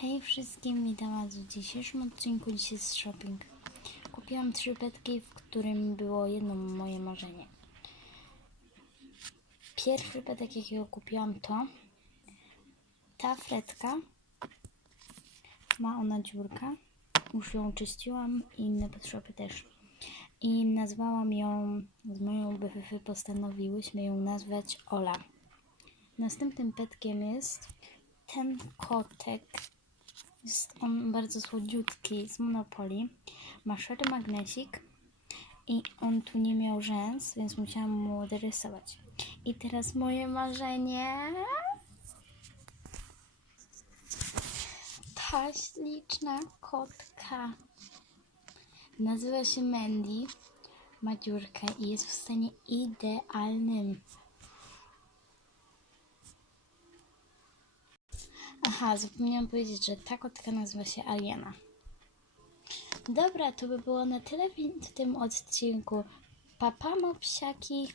Hej wszystkim, witam was w dzisiejszym odcinku. Dzisiaj jest shopping. Kupiłam trzy petki, w którym było jedno moje marzenie. Pierwszy petek, jakiego kupiłam, to ta fretka. Ma ona dziurkę. Już ją czyściłam i inne podszopy też. I nazwałam ją, z moją BFF postanowiłyśmy ją nazwać Ola. Następnym petkiem jest ten kotek. Jest on bardzo słodziutki z Monopoli. Ma szary magnesik i on tu nie miał rzęs, więc musiałam mu dorysować. I teraz moje marzenie. Ta śliczna kotka. Nazywa się Mandy. Ma dziurkę i jest w stanie idealnym. Aha, zapomniałam powiedzieć, że ta kotka nazywa się Aliena. Dobra, to by było na tyle w tym odcinku. Papa, mopsiaki.